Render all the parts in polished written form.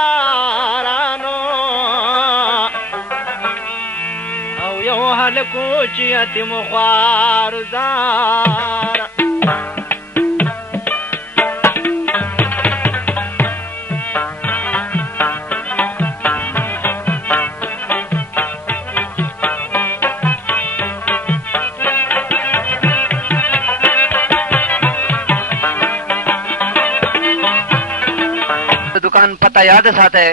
پلارانو او یو هلکو چې یتیم خوارزار दुकान पता याद साथे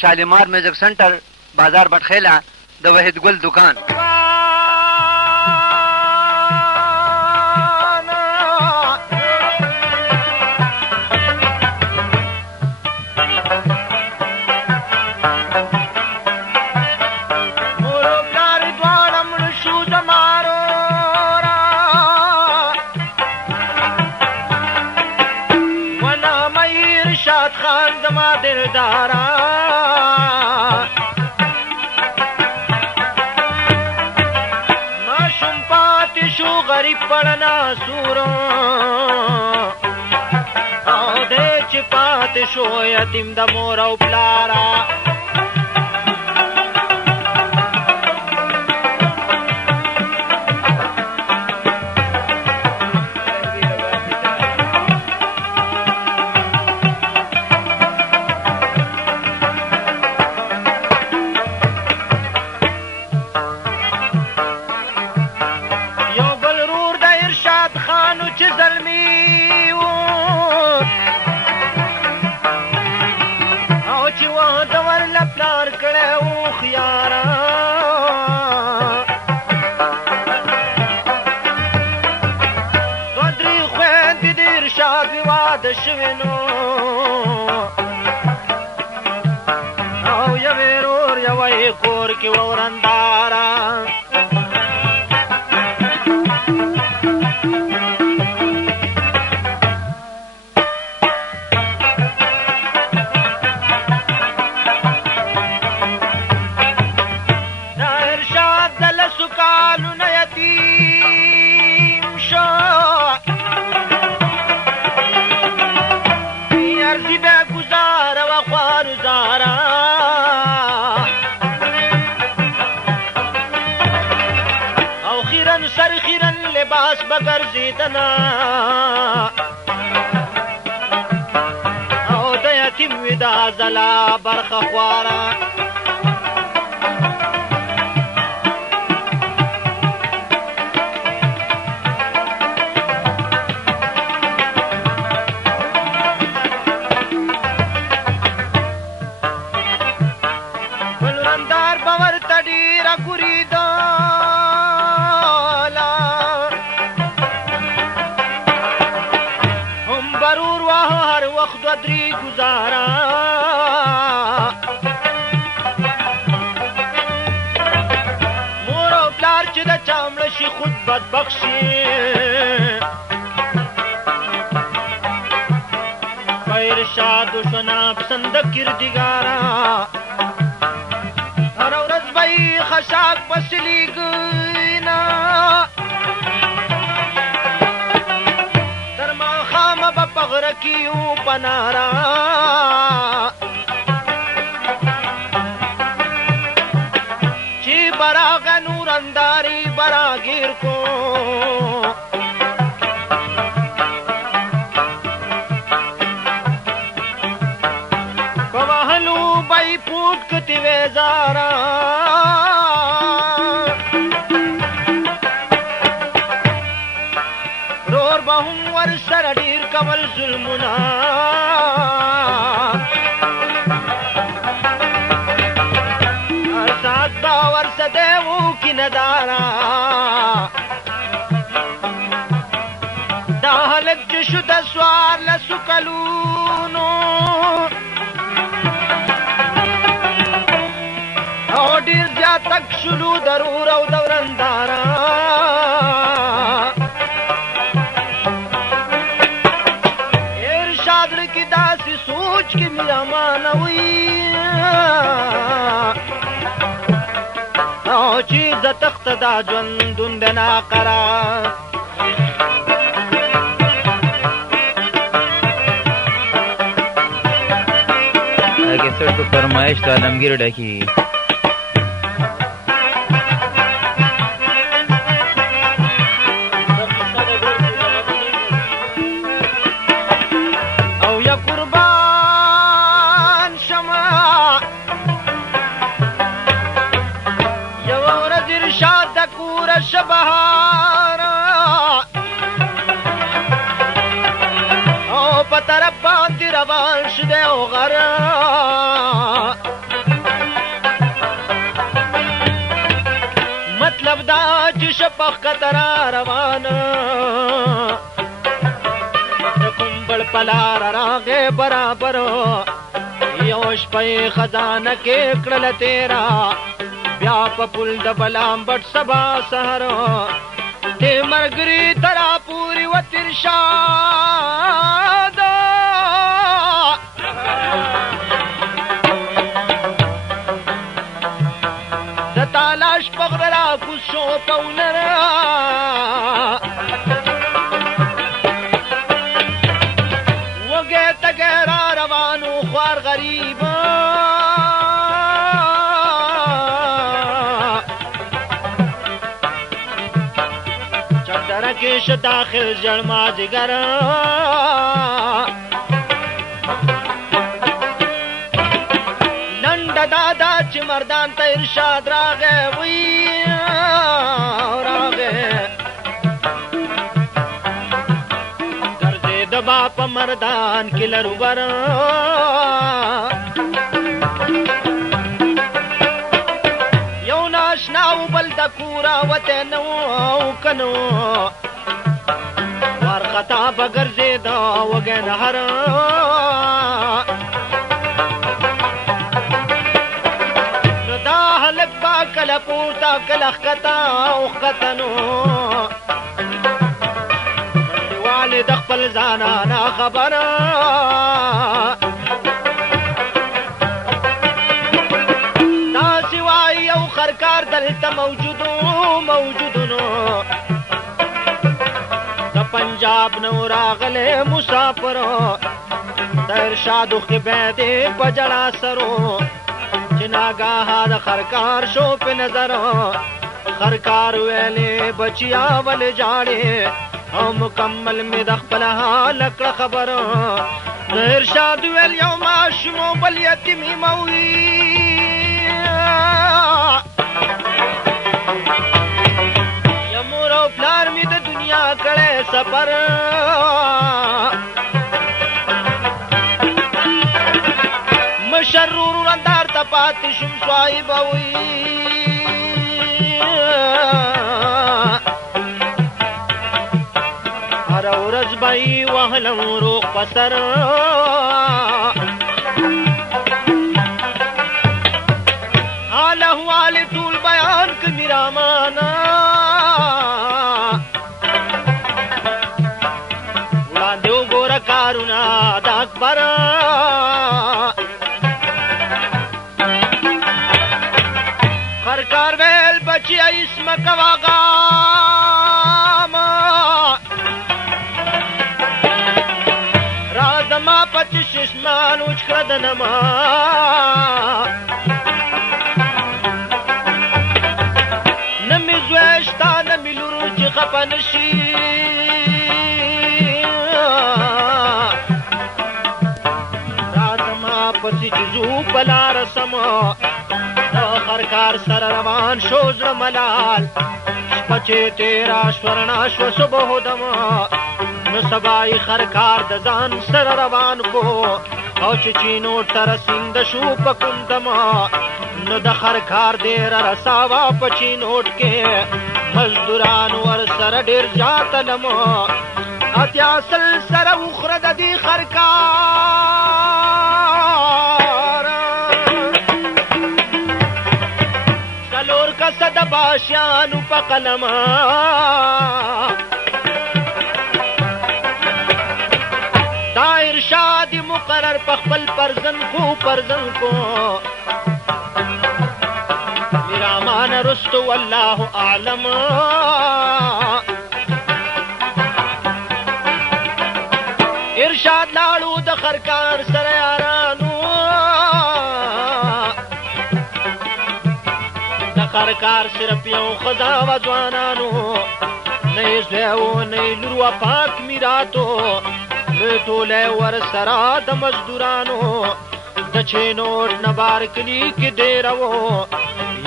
शालीमार म्यूजिक सेंटर बाजार बटखेला द वहीद गुल दुकान خان زما دلدارا ماشوم پاتې شو غریب پړنا سورو او دې چې پاتې شو یتیم د مور او پلارا شوینو او یو ورور یو کور کې ورندارا دا ارشاد د لسو کالونه یتیم شو لباس بگر زیدنا او د یتیم ودا زلا برخه خوارا بلندار باور تډیرا ګریدا دری گزارا مور او پلار چې د چامړه شي خود بدبخشي خیر شاد و شنا پسند کردگارا هر ورځ به خشاک پسلی گینا پغرکیو پنارا چی براغ نور انداری براگیر کو بوہلو بائی پوٹ کتی ویزارا رور بہم ور سر ډیر کول ظلمنا سات باور سدیو کی ندارا دا حلق جشو د سوار لسو کلونو او ډیر زیات تک شلو ضرور او دورندارا سوچ کی ملا مانوی او چیز تخت دا جوندون بنا قرار کیسټ په فرمایش د عالمګیر ډکي او یا قربان شما یو ورځ ارشاد د کوره شبهار او په طرف باندې روان شده او غر مطلب دا چې شپخ کترا روان بڑ پلار راغے برابر یو شپه خزانه کې کړل تیرا بیا په پل د بلام بټ سبا سحر ته مرګري ترا پوری و ترشاد د تالاش پغر را کوشو پونرا غریب چندر کش داخل جڑما جگر لنڈ دادا چ مردان تا ارشاد راغے وی راغے گرزے دبا پا مردان کلر ور یو ناشناو بل د کورا وته نو کنو ورخطا بغرزه دا وګن هر نو دا هلک با کله پورتا کله خطا او خطنو والد خپل ځانا نا خبره خرکار دلته موجودونو د پنجاب نو راغله مسافر د ارشاد خو به دې پجړا سرو جناګاه د خرکار شو په نظر خرکار ویلې بچیا ول جاړې او مکمل می د خپل حال کړه خبر د ارشاد ویل یو ماشوم بل یتیم موي پلار می د دنیا کړه سفر مشرور اندار ته پات شم صایب وی هر ورځ بای وهلم روغ پسر حال احوال ټول بیان ک میرامانا کارونا دا اکبر خرکار ویل بچی اسم کواغام رادما پچی ششمان اوچ کردنما نمی زویشتا نمی لورو چی خپنشی پسی چیزو پلا رسم دا خرکار سر روان شوزر ملال پچے تیرا شورنا شو صبح دم نو سبائی خرکار دزان سر روان کو او چچینو ترسند شو پکندم نو د خرکار دیر رساوا پچینوٹ کے مزدوران ور سر ډیر جاتلم اتیا سل سر اخرد دی خرکار سلور کسد باشیانو پا قلم دا ارشاد مقرر پخپل پرزن کو میرامان رستو واللہ اعلم ارشاد لاړو د خرکار سره یارانو هر کار صرف یو ښځه وه ځوانانو نه یې زوی و نه یې لور وه پاک میراتو لوی ټولی ورسره د مزدورانو د چینوټ نه بار کلي کې ډېره و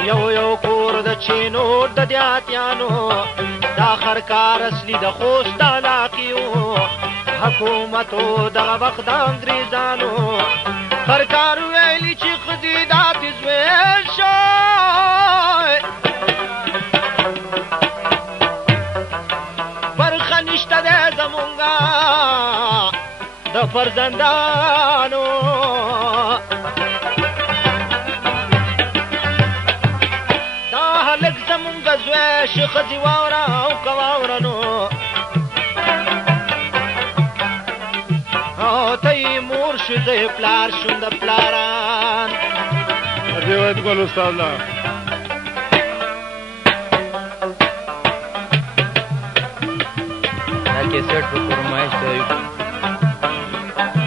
یو یو کور د چینوټ د دیاتیانو دا خرکار اصلي د خوست علاقې و حکومتو دغه وخت د انګریزانو خرکار ویلي چې ښځې داسې زوی شوی برخه نشته دی زمونږه د فرزندانو دا هلک زمونږه زوی شي ښځې واوره او که واوره نو ته یې مور شو زه یې پلار شوم د پلاران روایت کول استاد لا دا کیسټ په فرمایش دی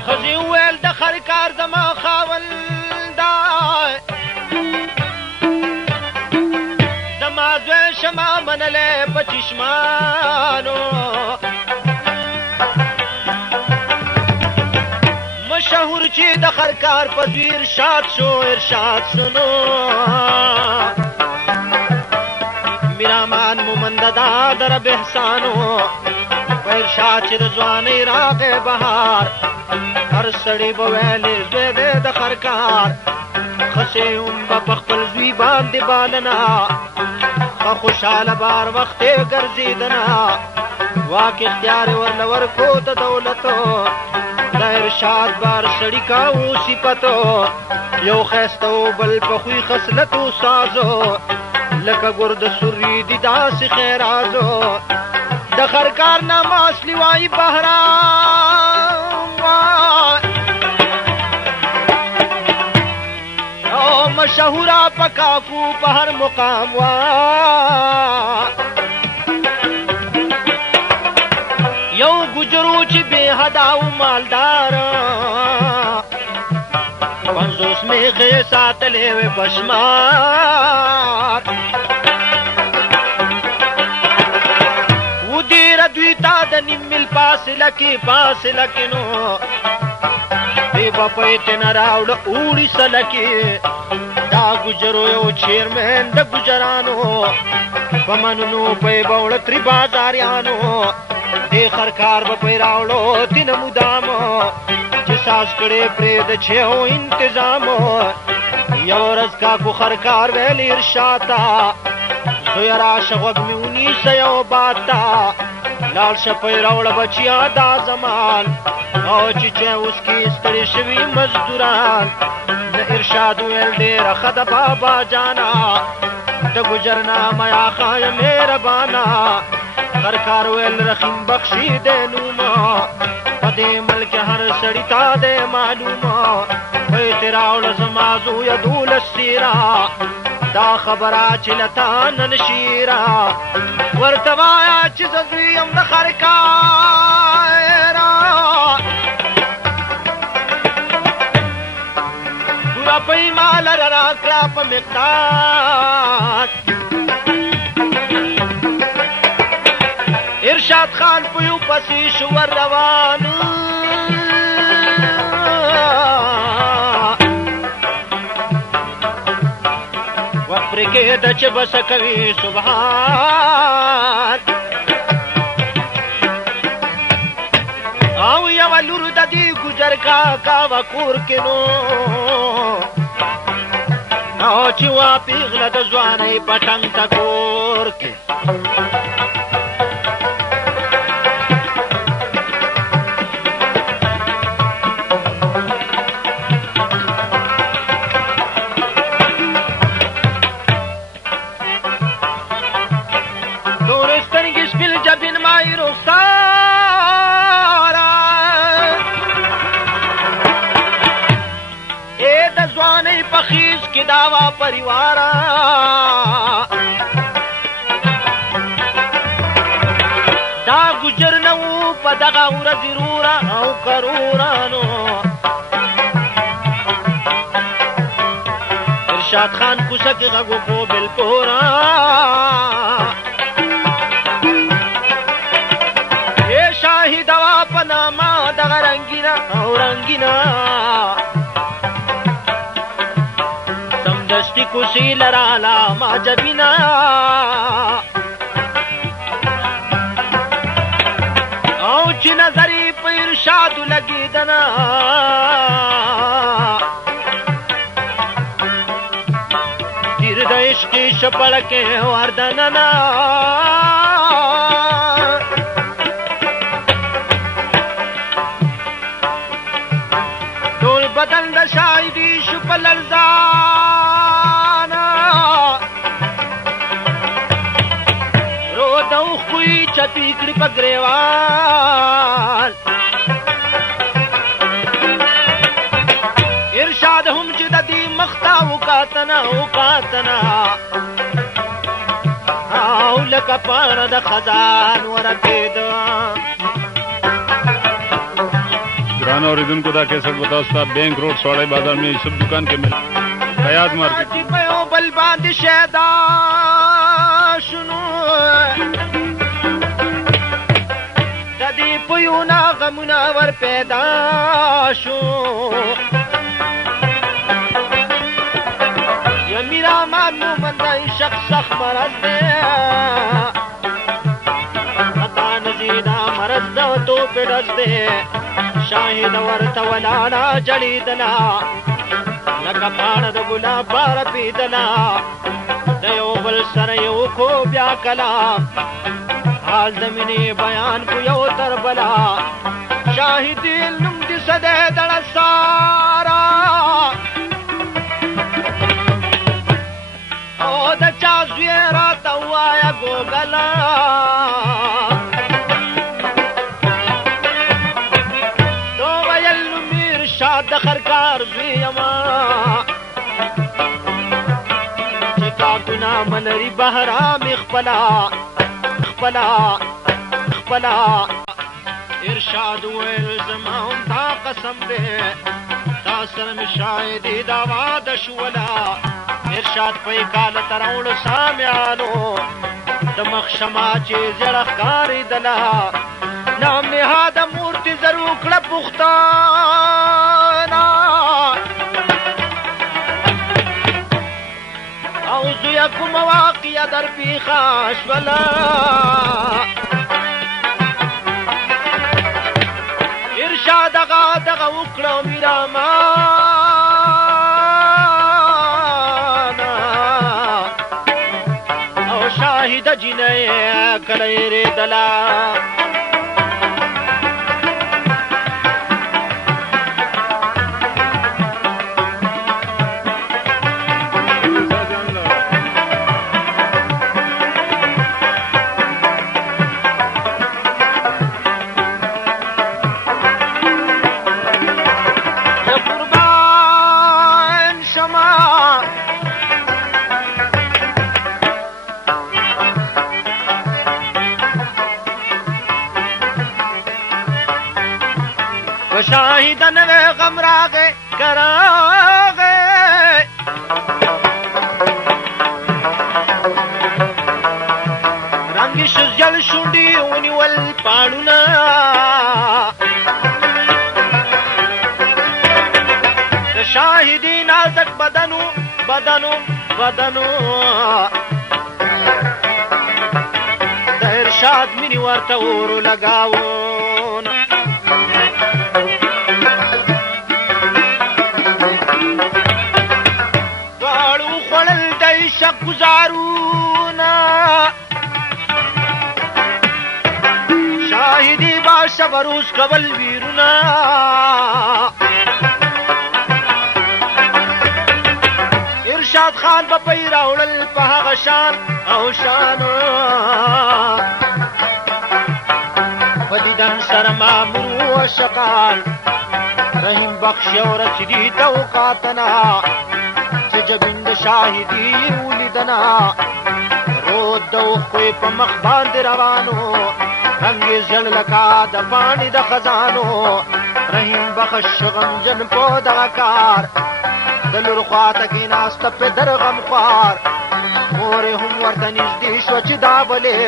ښځې وویل د خرکار زما خاوند دی زما زوی شمه منلی په چشمانو مشهور چې د خرکار په زوی ارشاد شو ارشاد سنو میرامان مومند دا در رب احسانو په ارشاد چې د ځوانۍ راغی بهار هر سړی به ویلې زوی دی د خرکار ښځې هم به په خپل زوی باندې بالنه ښه خوشحاله بار وخت یې ګرځېدنه واک اختیار یې ورله ورکو د دولتو د ارشاد بار سړي کاو صفتو یو ښایسته و بل په خوی خصلتو سازو لکه ګرد سري دي داسې خیرازو د خرکار نامه اصلي وایي بهرام او مشهوره په کاکو په هر مقام یو ګجرو چې بې حده او مالدار 50 میخې ساتلې وې په شمار ودېره دوی ته د نیم میل فاصله کې نو دی به په اتنه راوړه اوړي سله کې دا ګجرو یو چیرمن د ګجرانو په منونو په یې به وړه ترې بازاریانو دې خرکار به په یې راوړو دینه مدامو چې ساز کړې پرې د چیو انتظامو یو ورځ کاکو خرکار ویلې ارشاد ته زویه راشه غوږ مې ونیسه یو باد ته لاړ شه په یې راوړه بچیا دا زمان او چې چای وڅکي ستړي شوي مزدوران نه ارشاد ویل ډېره ښه ده بابا جانا د ګجر نامه یا خای مهربانا خرکار ویل رحیم بخشي دی نوما په دې ملک هر سړي ته دی معلومه په یې ترې راوړه زما زویه 12 سیره دا خبره چې له تا نن شیره ورته وایه چې زه زوی یم د خرکاره پوره پۍ ماله راکړه په مقدار ارشاد خان په یو پسې شو ور روان وخت پرې کېده چې بسه کوي سبحان او یوه لور د دې ګجر کاکا وه کور کې نو او چې وا پیغله د ځوانۍ پټنګ ته کور کې داوا پریوارا دا ګجر نو په دغه ورځ ضرورا او کرورانو ارشاد خان کوڅه کې غږ وکړو بلپورا اے شاهي دوا په نامه دغه رنګینا او رنګینا سمدستي کوڅې لراله ما جبینا او چې نظرې په ارشادو لګېدنه تیر د عشقي شپړکې وردننه ټول بدن د شاهدي شو په لړزانه رو د اوښکوي چپې کړي په ګریوان ارشاد هم چې د دې مخته وکاتنه او لکه پاڼه د خزان ورپېده گران اوریدونکو دا کیسٹ بتاؤ صاحب بینک روڈ سوڑائی بازار میں سب دکان کے مل حیات مارکیٹ په یو بل باندې شیدا شنو د دې په یو غمونه ور پیدا شو یا میرا مانو مندای شخص مرض دے خطا نزیدہ مرض دا تو پہ ڈس دے شاہد ورت ولانا جڑی دلا لکا پان دا گلا بار پی دلا دیو بل سر یو کو بیا کلا حال دمینی بیان کو یو تر بلا شاہد علم دی صدے دڑ سارا او دا چازوی راتا وایا گوگلا تو ویلو میر شاد دخر کار زویما چکا گنا منری بحرام اخپلا ارشاد ویل زمان تا قسم دے تا سرم شاہدی داواد شولا ارشاد پای کال تراوړ سامعانو د مخشما چې زړه ښکارې دلا نام نهاد مورتي زرو کړه پښتانه او زویا کوم واقعیا در پیښه شولا ارشاد دغه وکړو میرا ما شاهد جنای کلی ری دلا شاهدن و غم راغه کراغه رنگ شزل شونډي ونیول پاړونا د شاهدی نازک بدنو د ارشاد منی ورته ورو لگاون شک گزارونا شاهدی باشه بروز کول ویرونا ارشاد خان په پیرا وړل په هغه شان او شان پدیدن سر مامور شقال رحیم بخش اور رسیدی توقاتنا جبند شاهدی ولیدنا رود دو خوی پا مخ باند روانو رنگ زل لکا د پانی د خزانو رحیم بخش غمجن پو دغکار د د لور خواته کېناسته پدر غمخوار مور یې هم ورته نږدې شوه چې دا بلې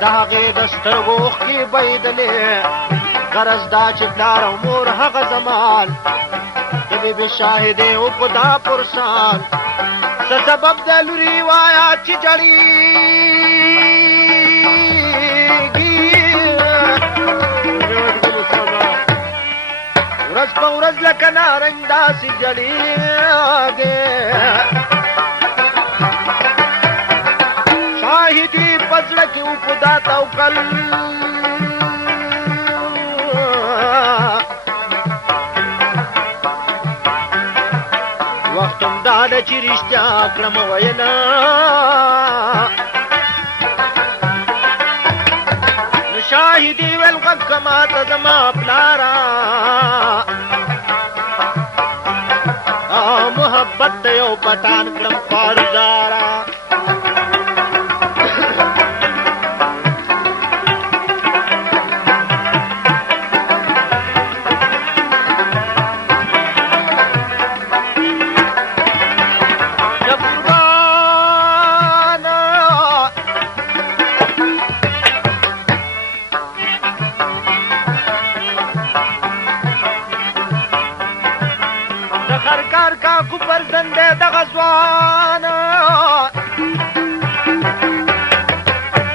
د هغې د سترګو اوښکې بهېدلې غرض دا چې پلار او مور هغه زمان د بېبې شاهدې و په دا پرسان څه سبب د لورې وایه چې جړېږي ورځ په ورځ لکه نارنج داسې جړېږي شاهدې په زړه کې و په دا توکل وخت هم دا ده چې رښتیا کړم وینا نو شاهدې ویل غږ که ماته زما پلاره محبت د یو پتان کړم خارزاره زنده دغه ځوان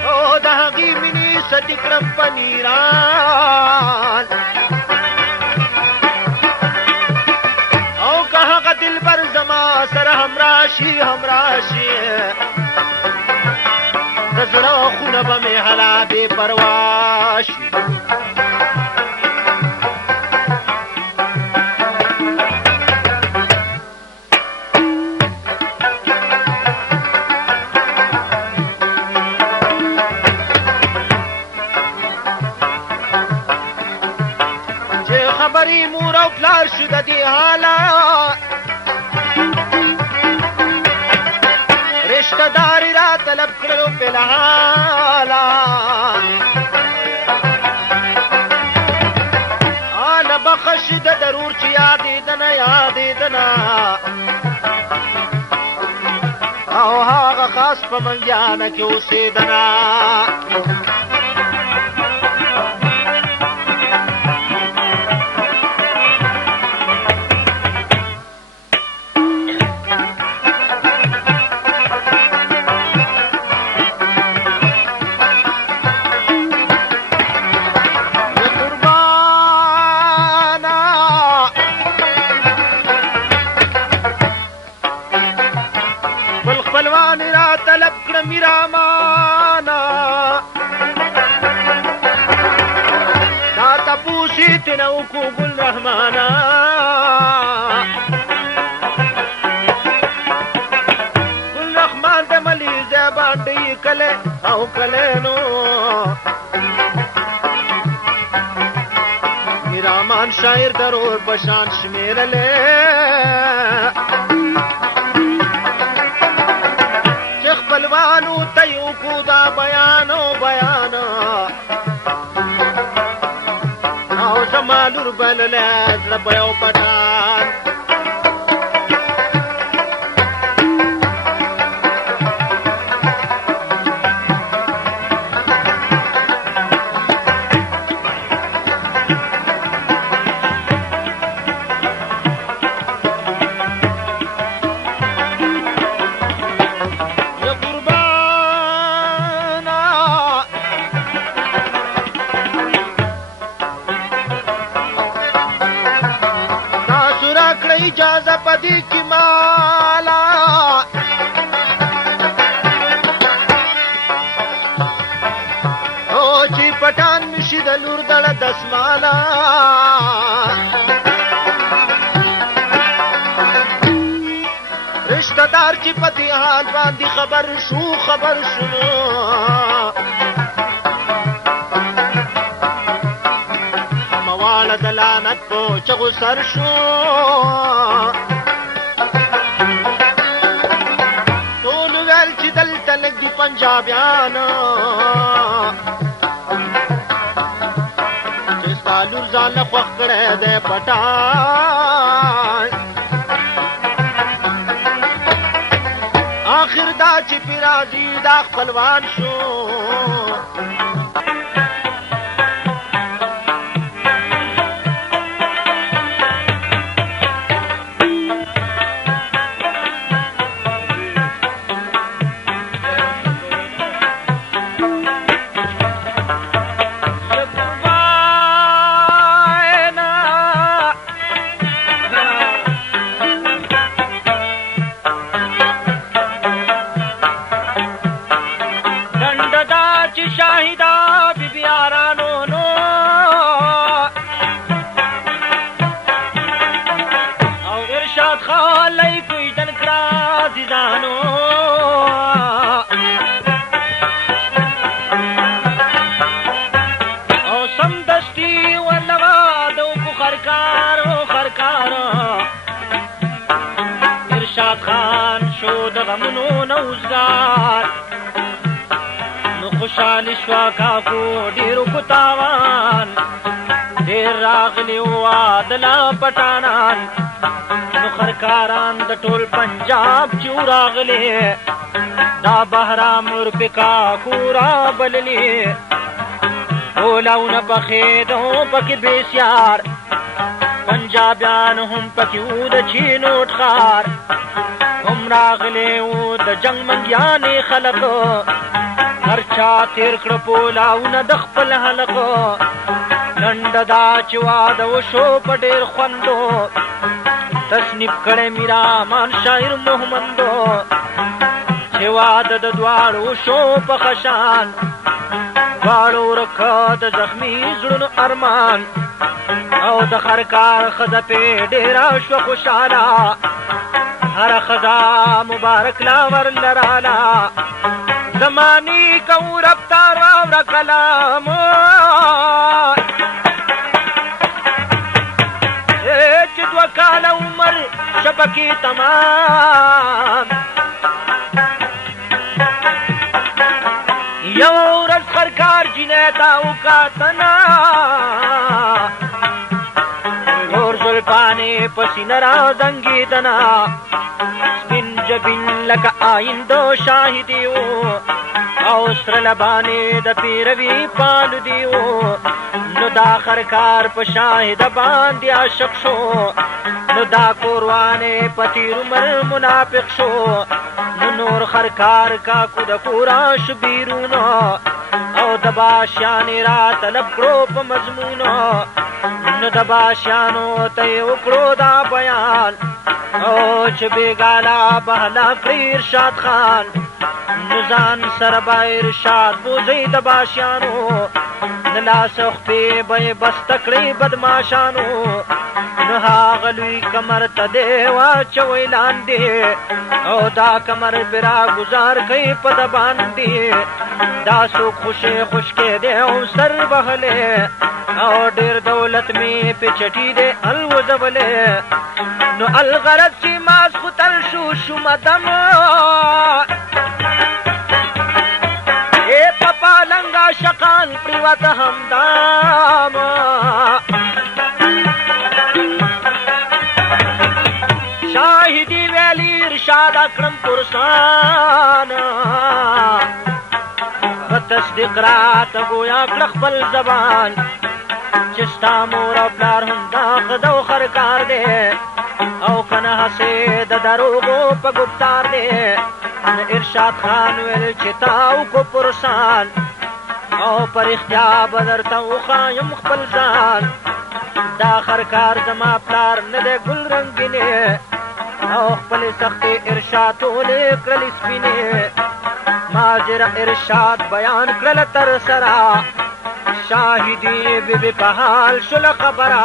او د هغې مینې سدي کړم په نیران او که هغه دلبر زما سره هم راشي د زړه خونه به مې هلا بې پروا شي خبرې مور او پلار شو د دې حاله رشته داري را طلب کړلو فلحاله آله بخش د ضرور چې یادېدنه او هغه خاص په منګیانه کې اوسېدنه خپلوان را طلب کړه میرامانا دا تپوس یې ترې وکړو ګل رحمانا ګل رحمان د ملیزه باندې یې کلی او کلی نو میرامان شاعر درور په شان شمېرلی خپلوانو ته یې وکړو دا بیان او زما لور بللی زړه په یو پټان اجازه پدې کې مالا او چې پټان مشي د لور دړه دسمالا رشتہ دار چې پدې حال باندې خبر شنو مواله دلانت په چغو سر شو ټول ویل چې دلته لږ دي پنجابیان چې ستا لور ځان له خوښ کړی دی پټان غازی دا خپلوان شو خوشحال شوا کاکو ډیرو کو تاوان ډیر راغلی وادلا پټانان نو خرکاران د ټول پنجاب چو راغلی دا بهرام ورپې کاکو را بللی اولاونه پخېدو پکې بېسیار پنجابیان هم پکې وو د چینوټ ښار هم راغلی وو د جنګ منګیانې خلق هر چا تیر کړه پولاونه د خپل حلق لنډه دا چې واده وشو په ډېر خوندو تصنیف کړی میرامان شاعر محمدو چې واده د دواړو وشو په خشان دواړو ورکه د زخمي زړونو ارمان او د خرکار ښځه پې ډېره شوه خوشحاله هره ښځه مبارک لا ورلراله زمانی کو رفتار واورا کلام چې دو کال عمر شپکی تمام یو ورځ خرکار جنیتا وکاتنا اور زلفانې پسینه را زنګېدنا سپین جبین لکه آیندو شاهدیو او سره لبانې د پیروي پالو دیو نو دا خرکار په شاهد باندې عاشق شو نو دا کوروانې په تیر عمر منافق شو نو نور خرکار کاکو د کورا شو بیرونو او د باشیانې را طلب کړو په مضمونو نو د باشیانو ته یې وکړو دا بیان او چې بېګاله بهلا کړي ارشاد خان نو ځان سره به ارشاد بوځئ د باشیانو د لاس خپې به یې بسته کړئ بدماشانو نو هغه لوی کمر ته دې واچوئ لاندې او دا کمر پې راګزار کوئ په د باندې دا څوک خوشې خوشکې دی او سر بهلی او ډېر دولت مې پې چټي دی الوځولی نو الغرض چې ماسخوتل شو شومدم پالنگا شقان پریوت همدام شاهدی ویلی ارشاد اکرم پرسان بتصدیق رات گویا کړه خپل زبان چې ستا مور او پلار هم دا خدو خرکار دی او کنه هسې د دروغو په ګفتار دی ارشاد خان ویل چې تاو کو پرسان او پر اختیا بدرته وښایم خپل ځان دا خرکار زما پلار نه دی ګل رنګینې او خپلې سختې ارشاد ټولې کړلې سپینې ماجره ارشاد بیان کړله تر سره شاهدي بې په حال شوله خبره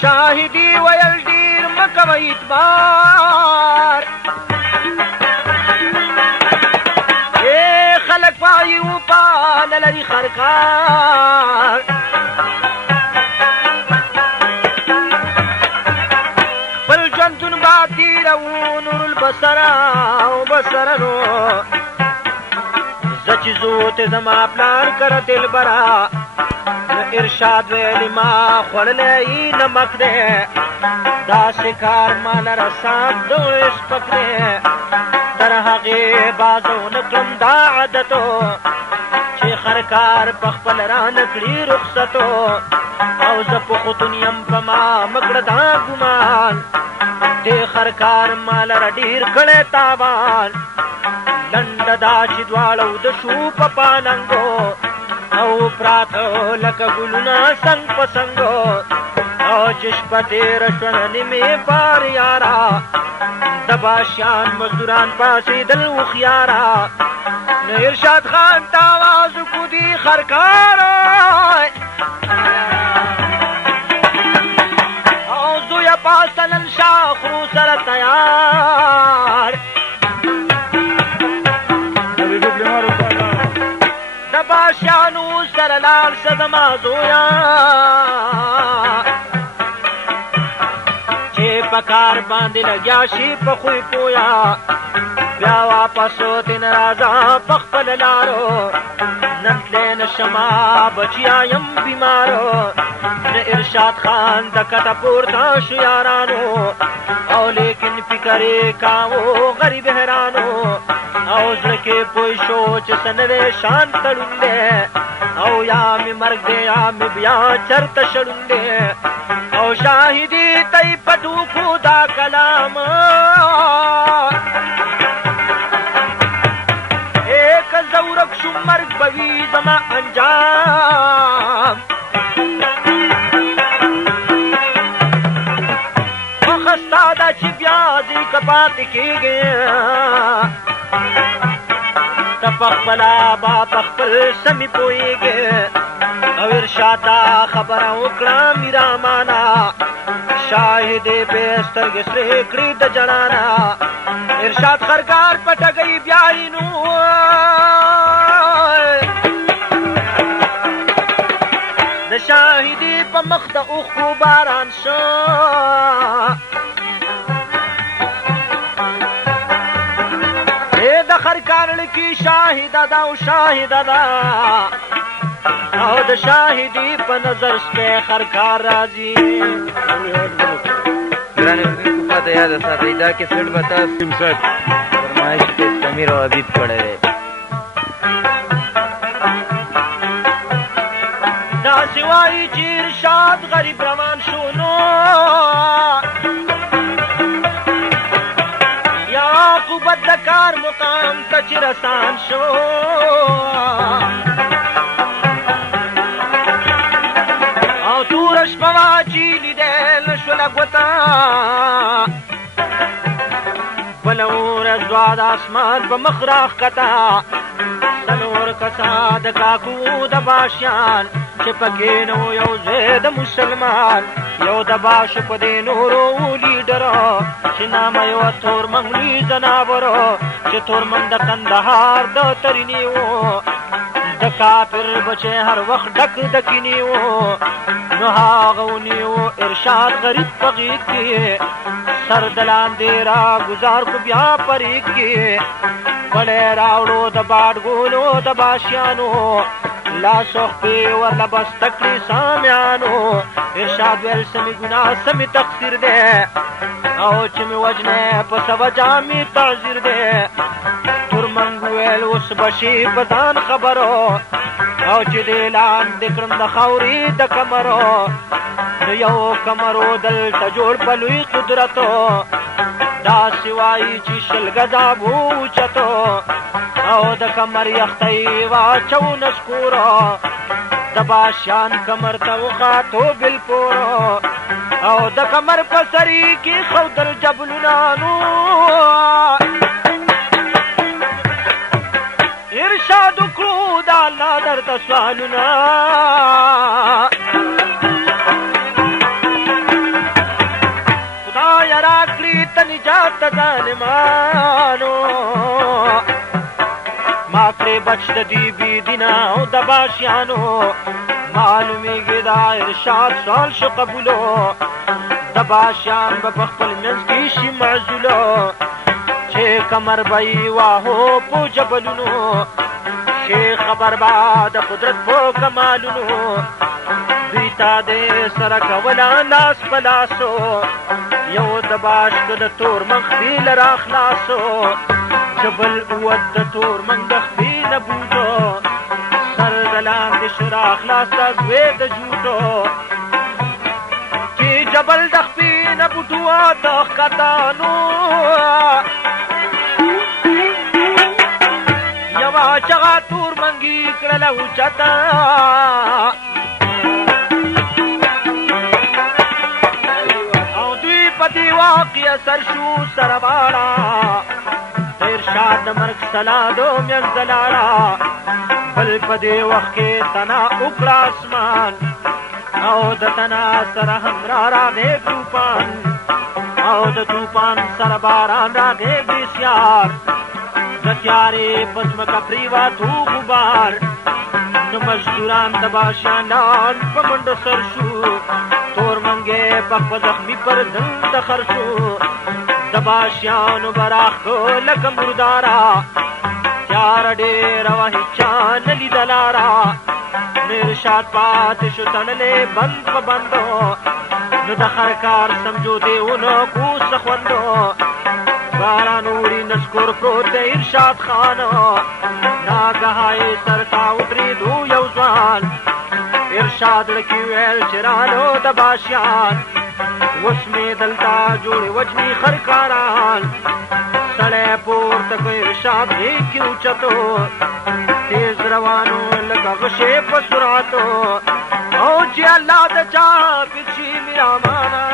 شاهدي ویل ډېر مه کوئ اعتبار خلق وایي وپاله لري خرکار خپل ژوندون به تېروو نور البصر او بصرنو زه چې زو ته زما پلار کره دلبره نو ارشاد ویلي ما خوړلی نمک دی داسې کار ما لره سات د سپک دی تر هغې بازو نکړم دا عادتو چې خرکار په خپل را نکړي رخصتو او زه په خودون یم په ما مکړه دا ګمان دې خرکار ما لره ډېر کړی تاوان لنډه دا چې دواړه د شو په پالنګو او پراته لکه ګلونه څنګ په څنګو او چې شپه تېره شوه نیمې پار یاره د باشیان مزدوران پاسېدل هوښیاره نو ارشاد خان ته آواز وکړو دې خرکاره او زویه پاسه نن شاخرو سره تیار د باشیانو سره لاړ شه زما زویه چې په کار باندې لګیا شي په خوی پویا بیا واپس تین راځه په خپل لارو نن تللی نشمه بچیا یم بیمارو نه ارشاد خان د کته پورته شو یارانو او لیکن فکر یې کاوه غریب حیرانو او زړه کې پوه شو چې څه نوی شان تړون دی او یا مې مرګ دی یا مې بیا چرته شړون دی او شاهدي ته یې پټو کو دا کلام ایک زورک شو مرګ به وي زما انجام خوښه ستا ده چې بیا دې که پاتې کېږې ته پخپله به پخپل سمې پوهېږې او ارشاد دا خبره وکړه میرامانه شاهدې پې سترګې سرې کړي د جنانه ارشاد خرکار په ټګۍ بیاړي نو د شاهدې په مخ د اوښکو باران شو د خرکار لکي شاهده ده او شاهده ده او د شاهدي په نظر سپی خرکار راځي ګرانې اورېدونکو پته یاده ساتئ دا کیسټ به تاسو فرمایش کې سمیر او حبیب کړی دی داسې وایي چې ارشاد غریب روان شو نو یا عاقبت د کار مقام ته چې رسان شو او توره شپه وه چې لیدل نه شوله ګوته بله ورځ دوه د اسمان په مخ راښکته څلور کسه د کاکو د باشیان چې پکې نه و یو زوی د مسلمان یو د باشو په دې نورو لیډرو چې نامه یې وه تورمنګلي زناورو چې تورمنګ د کندهار د ترینې و د کافر بچی هر وخت ډک د کینې و نو هغه ونیو ارشاد غریب په غېږ کې سر د لاندې را ګزار کو بیا په ریګ کې بړی راوړو د باډګولو د باشیانو لاسو خپې ورله بسته کړي سامیانو ارشاد ویل سمې ګناه سمې تقصیر دی او چې مې وجنې په څه وجه مې تعذیر دی تورمنګ ویل اوس به شي په ځان خبرو او چې دې لاندې کړم د خاورې د کمرو نو یو کمرو دلته جوړ په لوی قدرتو داسې وایي چې شل ګزه اوچتو او د کمر یختی واچو نسکورو د باشان کمر ته وخاتو بالپورو او د کمر په سري کې خودل جبلونانو ارشاد وکړو د الله درته سوالونه خدای راکړي ته نجات د ظالمانو ما کړې بچ د دې بې دینه او د باشیانو معلومیږي دا ارشاد سوال شو قبولو د باشیان به په خپل منځ کې شي معزولو چې کمر به یې واهو په جبلونو شیخ خبر به د قدرت په کمالونو دوی ته دې سره کوله لاس په لاسو یو د باش د تور مخ بیل را خلاصو جبل اوت د تور منګ د خپې نه بوټو سر د لاندې شرا خلاصه دوې د جوټو چې جبل د خپې نه بوټو د ښکتانو یوه چغه تور منګي کړله اوچته واقع سر شو سرواړه ارشاد د مرګ سلادو مې زلاړه بل په دې وخت کې تنا وکړه اسمان او د تنا سره هم راغی طوفان او د طوفان سره باران راغی بسیار د تیارې په ځمکه پرېوتو غبار نو مزدوران د باشانان په منډو سر شو تور منګې په زخمي پر زند خرشو د باشیانو براخو لکه مردارا تیار ډېره وه هېچا نه لیدلاره نو ارشاد پاتې شو تړلې بند په بندو نو د هر کار سمجودې کوس خوندو باران اوري نسکور پروت د ارشاد خانو ناګهایې سر ته ودرېدو یو ځوان ارشاد لکي ویل چې رانو د باشیان اوس مې دلته جوړې وجني خرکاران سړی پورته کړ ارشاد غېږ کې اوچتو تیز روانو لکه غشې په سرعتو او چې الله د چا پیچي میرامانا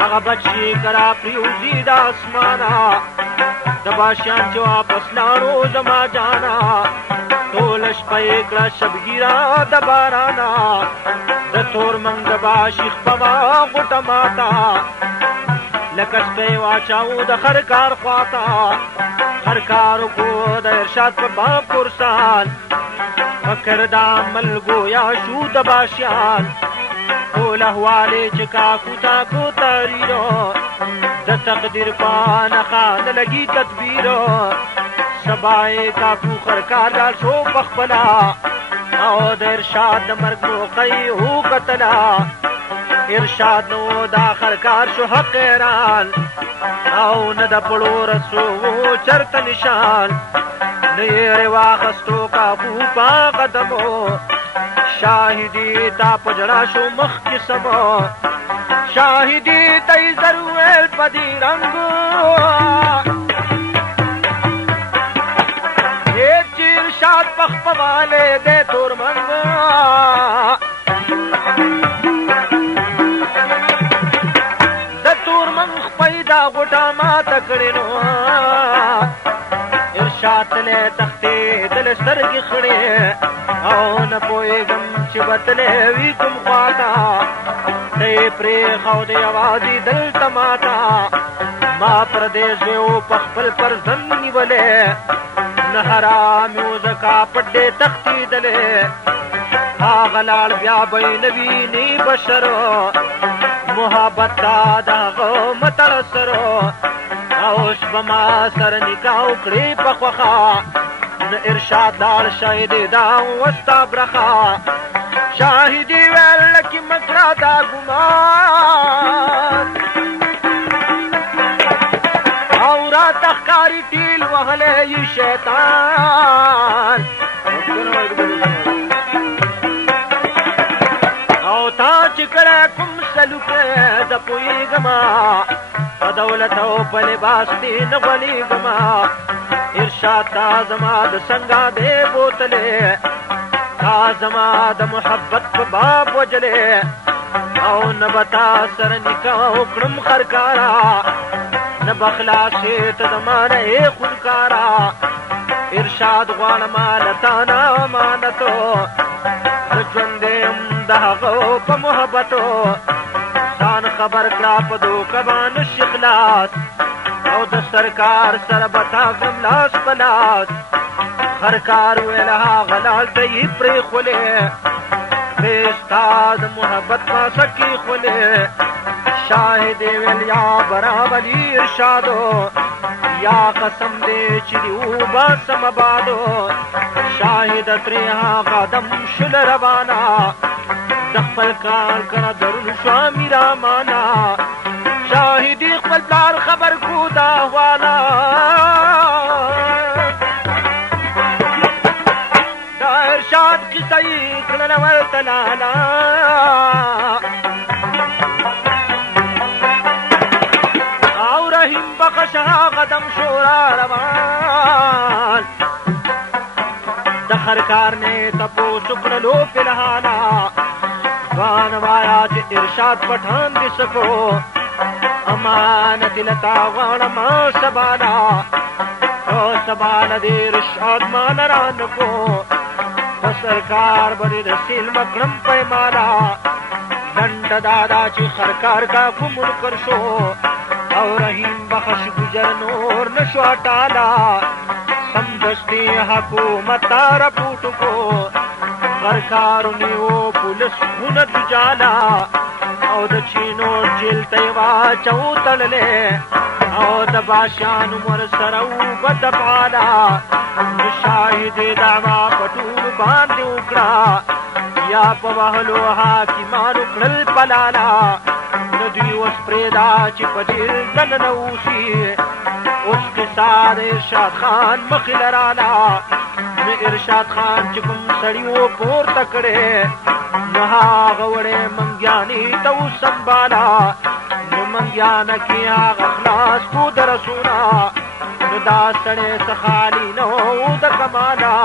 هغه بچي کرا پریوزي د اسمانه د باشیان چې واپس لاړو زما جانا ټول شپه یې کړه شبګیره د بارانا د تور منګ د باشي خپه غوټه ماته لکه سپی واچاو د هر کار خواته هر کار وکړو د ارشاد په باب پرسان فکر د عمل ګویا شو د باشیان ټول احوالې چې کاکو تاکو تاریرو د تقدیر په نښه نه لګي تدبیرو سبای کاکو خرکار لال شو پخپلا او د ارشاد د مرګ موقعی هو قتلا ارشاد نو دا خرکار شو حق ایران او نه د پړو رسو چرته نشان نه یې واخستو کاکو په قدمو شاهدی تا پجړا شو مخ کې سمو شاهدی تای ضرور پدی رنگو ارشاد پخپواله دے تور منگا د تور منگ پیدا غټا ما تکړینو ارشاد له تختې دل سترګې خړې او نه پوهېږم چې بتلې وي کوم خواته ته پرې خو دې اوازې دلته ماته ما پردیس و پخپل پر زن نیولې نه حرام یو زکا پډې تختیدلې هغه لاړ بیا به نه ویني بشرو محبت دا دغه متړ سرو اوس به ما سره نکاح وکړې په خوښه نه ارشاد لاړ شاهدې دا وستا برخه شاهدې ویل لکې مکړه دا ګمان او راته ښکاري ټیل وهلی یي شیطان او تا چې کړی کوم سلوک زه پوهېږمه په دولت او په لباس دې نه غولېږمه ارشاد تا زما د څنګه دې بوتلې تا زما د محبت په باب وجلې او نه به تا سره نکاح وکړم خرکاره نه به خلاصې ته زما نه یې خونکاره ارشاد غواړمه له تا نه امانتو زه ژوند یم د هغه په محبتو ځان خبر کړه په دوکه به نشي خلاص او د سرکار سره به تا کړم لاس په لاس هر کار ویل هغه لال ته یې پرېښولې پرې ستا د محبت پاسه کېښولې شاهد ویل یا برابري ارشادو یا قسم دې چې دې وباسم بادو شاهد ترې هغه دم شل روانه د خپل کار کړه درون شوه میرامانه شاهدی خپل پلار خبر کو دا احوالا دا ارشاد قصه یې کړله ورته لالا او رحیم بخش هغه دم شو را روان د خرکار نه تپوس کړلو فی الحالا وان وایا چې ارشاد پټان دې سکو امانت لتا غړم سبانا او سبانا دې ارشاد مان ران کو سرکار بری رسیل مکرم پیمانا دنڈ دادا چی خرکار کا کمر کر شو او رحیم بخش گجر نور نشو اٹالا سمدستی حکومت تارا پوٹ کو خرکارو نیو پولیس ہوند جالا او د چینو جیل تیوا چو تللے او د باشان عمر سرو بدپالا شاہد دعوا پټول باندې وکړه یا په وهلو حاکمانو کړل پلالا نو دوی اوس پرېدا چې په دل دننه اوسي اوس قصه د ارشاد خان مخې لراله نو ارشاد خان چې کوم سړي و پورته کړې نو هغه وړې منګیانې ته وسنباله نو منګیانه کې هغه خلاص کو د رسونه نو دا سړی څه خالي نه و د کماله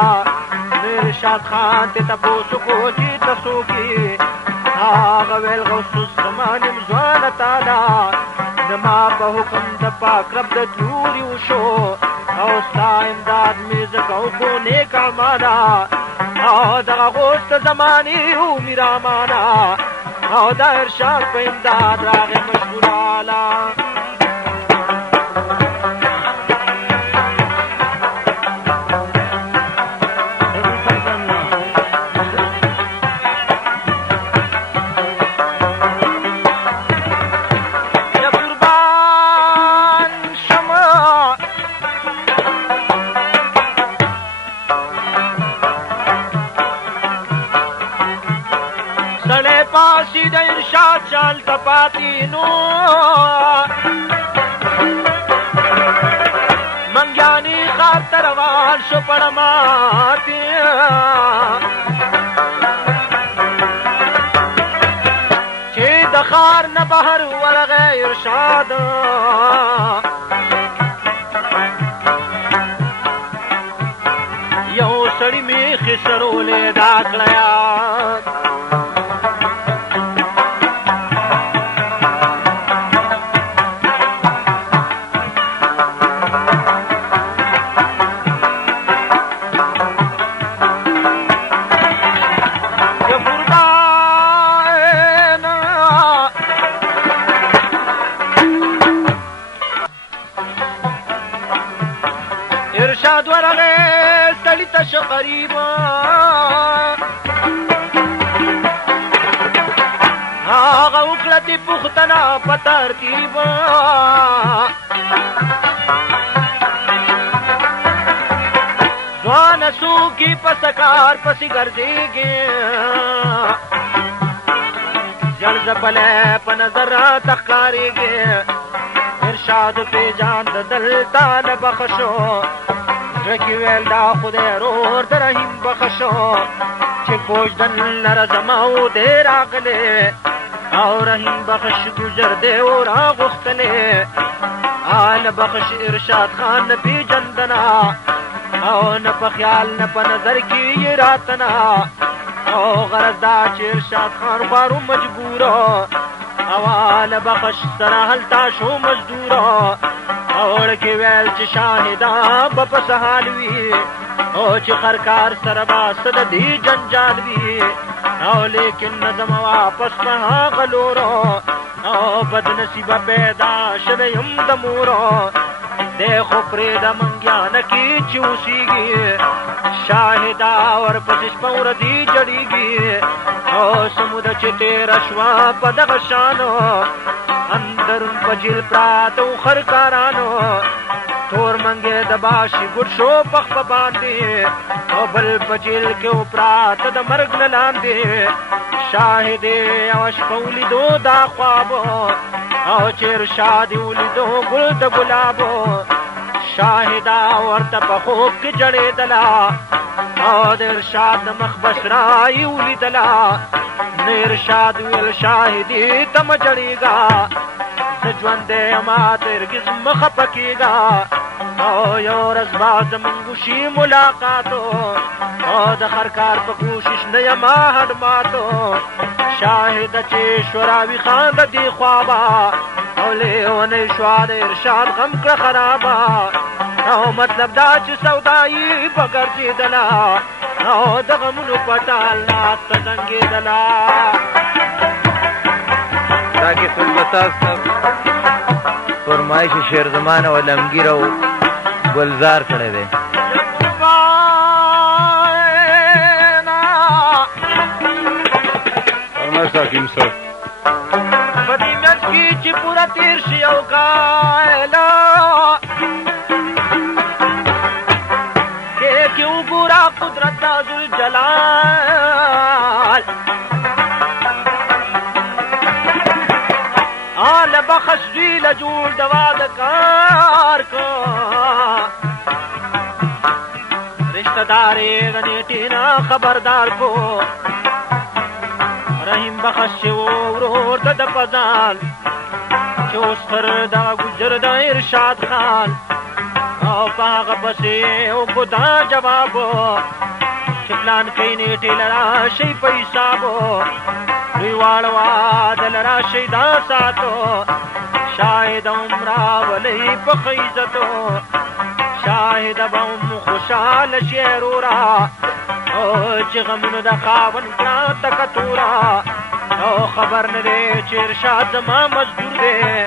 نو ارشاد خان ته تپوس کو چې ته څوک یې هغه ویل غوث الزمان یم ځوانه تاله د ما په حکم د پاک رب د تلوري وشو او ستا امداد مې ځکه وکړو نیک اعماله او دغه غوث د زمانې و میرامانه او د ارشاد په امداد راغې مشغولاله پاسی د ارشاد چال تپاتی نو منگیانی خار تروان شو پڑماتی چی دخار نبہر ورغ ارشاد یو سڑی می خسرولے داکلیات ارشاد ورغه سړی ته قریبا هغه وکړه دې پختنا په ترتیب ځوان سوکي پسکار پسې ګرځېږي جل زبله په نظر تخکارېږي ارشاد پہ جان دلتا نہ بخشو رکی ویلدا خدای رور در رحیم بخشو چه کوش دن نرزماو دے راغلے او رحیم بخش گجر دے اور آغختلے آل بخش ارشاد خان نبی جندنا او نہ پخیال نہ پا نظر کی یہ راتنا او غرض دا چه ارشاد خان خوارو مجبورو اوال بخش سراحلتا شو مزدورا اور کی ویل چی شاہدہ بپس حالوی او چی خرکار سربا صد دی جنجال وی او لیکن نظم واپس مہا غلورو او بد نصیب پیدا شویم دمورو دیکھو پریدا منگیان کی چوسی گی شاہدہ اور پسش پور دی جڑی گی او سمود چتے رشوا پدغشانو اندرن پجل پراتو خرکارانو تور منګې د باشي ګډ شو پخ په باندې او بل په جیل کې پراته د مرګ نه لاندې شاهدې یوه شپه ولیدو دا خوابو او چې ارشاد یې ولیدو ګل د ګلابو شاهده ورته په خوب کې جړېدله او د ارشاد د مخ بشرا یې ولیدله نو ارشاد ویل شاهدې ته مه جړېږه زه ژوندی یمه ته هرګز مه خفه کېږه او یو ورځ به زمونږ وشي ملاقاتو او د هر کار په کوشش نه یمه هډ ماتو شاهده چې شوراوي خان د دې خوابه او لیونی شوه د ارشاد غم کړه خرابه او مطلب دا چې سودایي به ګرځېدله او د غمونو پټال لاس ته زنګېدله دا کیسټ به تاسو ته فرمایش شعر زمان او علمگیر او گلزار کړی دی فرمایش حکیم صاحب په دې میاشت کې چې پوره تېر شي او کاله کې وګوره قدرت د ذوالجلال آل بخش دوی له جوړ دوا د کار کو رشتہ دار یې د نیټې نه خبردار کو رحیم بخش چې و ورور د ده په ځان چې اوس پر دغه ګجر د ارشاد خان او په هغه پسې وکړو دا جوابو چې پلان کوي نیټې له راشئ په حسابو دوی واړه واده له راشئ دا ساتو شاهد هم راولئ په ښه عزتو شاهده به هم خوشحاله شي ورورا او چې غمونو د خاوند کړه تکه توره او خبر نه دی چې ارشاد زما مزدور دی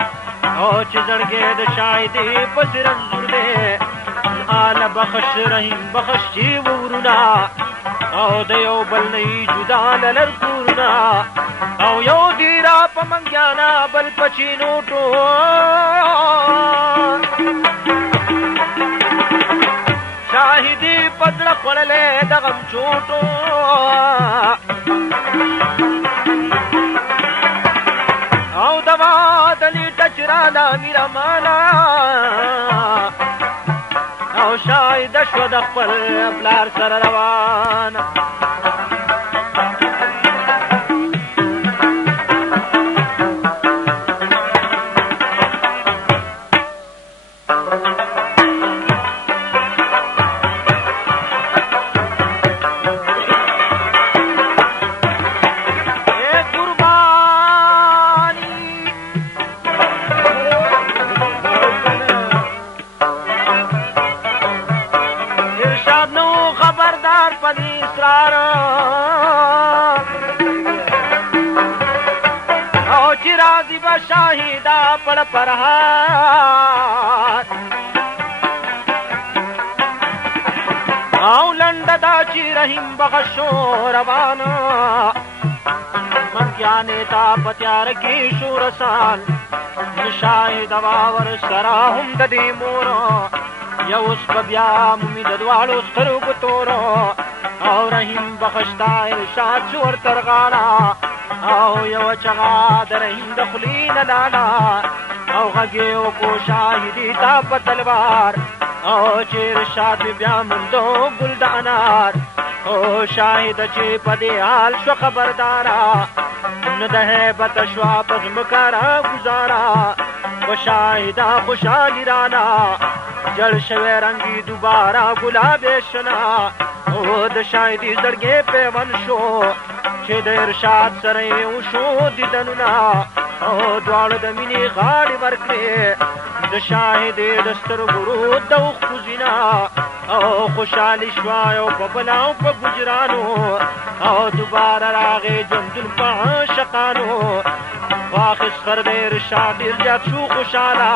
او چې زړګی د شاهدې پسې رنځور دی آل بخش رحیم بخش چې ورونه او د یو بل نه جدا للر کورونه او یو دیرا په منګیانا بل په چینوټو شاهدې په زړه خوړلې د غم چوټو او دوا د نیټه چې راله میرمانا او شاهده شوه د خپل پلار سره روانه شاهدا پڑ پرهار او لنډه دا چې رحیم بخشو روانه منګیانې تا په تیاره کې شو رسان شاهده واور سره هم د دې مورو یو اوس به بیا مومي د دواړو سترګو تورو او رحیم بخشتا ارشاد شو ورته غاړه او یو چغا د رحیم د خولې نه لاړه او غږ یې وکړو شاهدې تا په تلوار او چې ارشاد بیا موندو ګل د انار او شاهده چې په دې حال شو خبرداره نه د هیبت شوه په ځمکه راګوزاره په شاهده خوشحالي راله جړ شوی رنګي دوباره ګلابې شنه او د شاهدې زړګې پیوند شو چې د ارشاد سره یې وشو دیدنونه او دواړه د مینې غاړې ورکړې د شاهدې د سترګو رود د اوښکو زینه او خوشحالي شوه یو په بل او په ګجرانو او دوباره راغې ژوندون په عاشقانو واخیست خر د ارشاد ډېر زیات شو خوشحاله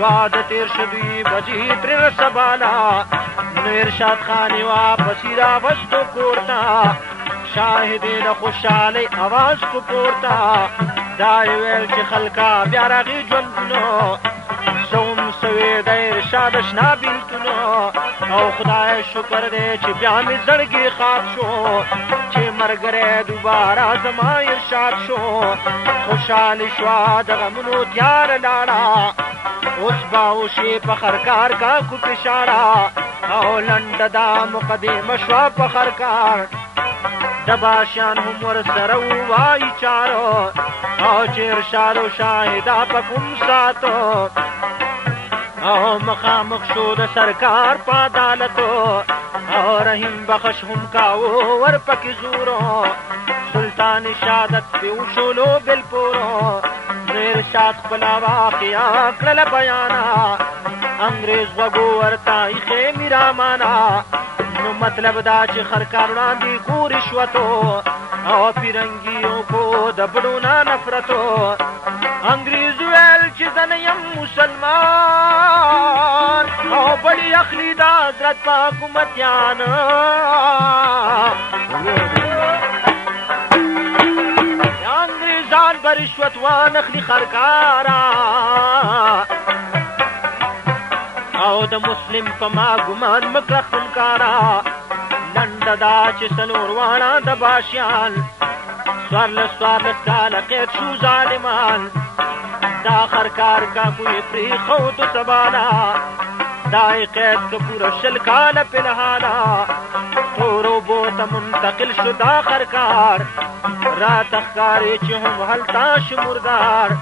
واده تېر شو دوی بجې ترې رسباله نو ارشاد خان یې واپسې راوستو کور ته شاهدې د خوشحالۍ اواز کو پورته دا یې ویل چې خلکه بیا راغې ژوندونو زه هم سوې د ارشاد اشنا بیلتونو او خدای شکر دی چې بیا مې زړګي خواب شو چې مرګره دوباره زما ارشاد شو خوشحال شوا د غمونو تیار لاړه اوس با اوشي په خرکار کا کو پشاړه او لنډ دا مقدمه شوا په خرکار د باشان هم ورسره ووایي چارو او چې ارشاد و شاهدا په کوم ساتو او مخامخ شو د سرکار په عدالتو او رحیم بخش هم کاو ورپکې زورو سلطان شادت پې وشولو بلپورو نو ارشاد خپله واقعه کړله بیانه انګریز غوږو ورته ایښې میرامانه نو مطلب دا چې خرکار وړاندې کو رشوتو او پیرنګیو کو د بډو نه نفرتو انګریز ویل چې زه نه یم مسلمان او بړي اخلي د حضرت په حکومتیان انګریزان به رشوت وانخلي خرکارا او د مسلم په ما ګمان مکړه خونکارا لنډه دا چې څلور واړه د باشیان څوارلس کاله قید شو ظالمان دا خرکار کا کوی پرېښود سبانا دا یې قید که پوره 20 کاله فلحاله تور اوبو ته منتقل شو دا خرکار راته ښکاري چې هم هلته شموردار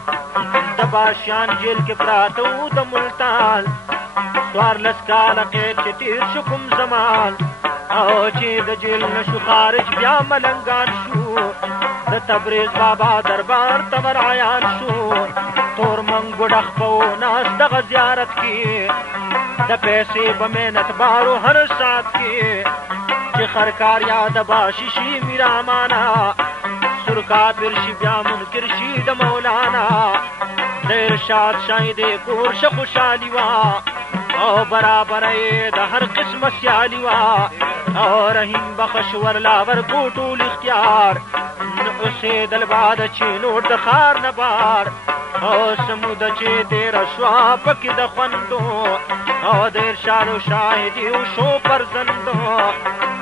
د باشیان جیل کې پراته وو د ملتان 14 کاله قید چې تېر شو کوم زمان او چې د جیل نه شو خارج بیا ملنګان شو د تبریز بابا دربار ته ورعیان شو تور منګوډه خپو ناس دغه زیارت کې د پیسې په محنت بارو هر ساعت کې چې خرکار یاد باشي شي میرامانا سرکا پر شي بیا منکر شي د مولانا د ارشاد شاهد کور شه خوشحالي وا او برابر د هر قسم سیالي وا او رحیم بخش ورلا ورکو ټول اختیار اوسېدل بعد چې نور د ښار نه بار او سمود چې تېره شوه پکې د خوندو او د ارشاد و شاهدي وشو پرزندو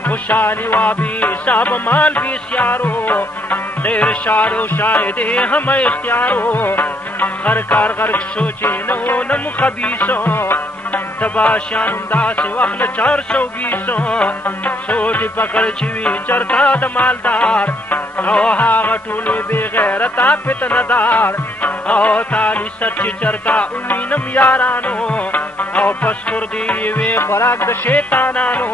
خوشحالي وا بې حساب مال بېسیارو د ارشاد و شاهدي هم اختیارو خرکار غرق شو چې نو نم خبیثو د باشیانو داسې وخت له 420 سوټې پکړ چې وي چرته د مالدار او هغه ټول بې غیرته فتنهدار او تالي سر چې چرته ووینم یارانو او پس خوردي وې خوراک د شیطانانو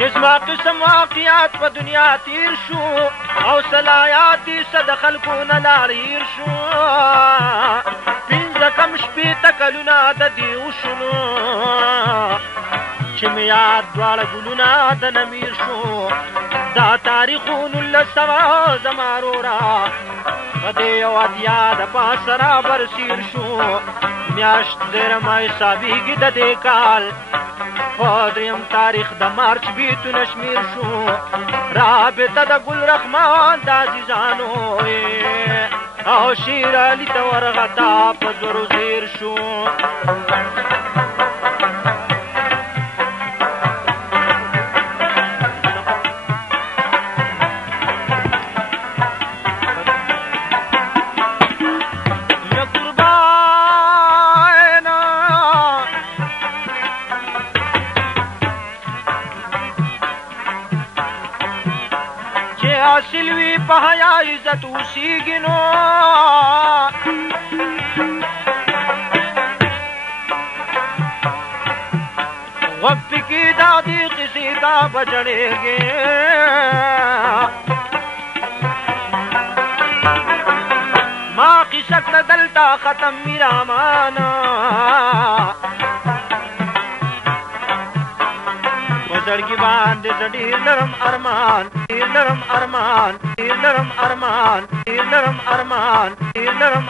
قسمه قسم واقعات په دنیا تیر شو او صلاحیات دې څه د خلکو نه لار هیر شو پنځه کم شپېته کلونه د دې وشونو چې مې یاد دواړه ګلونه د نمیر شو دا تاریخو 1900 زما وروره په دې یو اتیا د پاسه را برسیر شو میاشت زیرمه حسابېږي د دې کال په 3 تاریخ د مارچ بیتونه شمیر شو رابطه د ګل رحمان د عزیزانو او شیر علي ته ورغتا په زورو زیر شو حاصل وی په حیا عزت اوسېږي نو غوږ پکې دا دې قصې ته بجړېږي ما قصه کړه دلته ختم میرامانا زړګي باندې ډېر نرم ارمان ډېر نرم ارمان ډېر نرم ارمان ډېر نرم ارمان ډېر نرم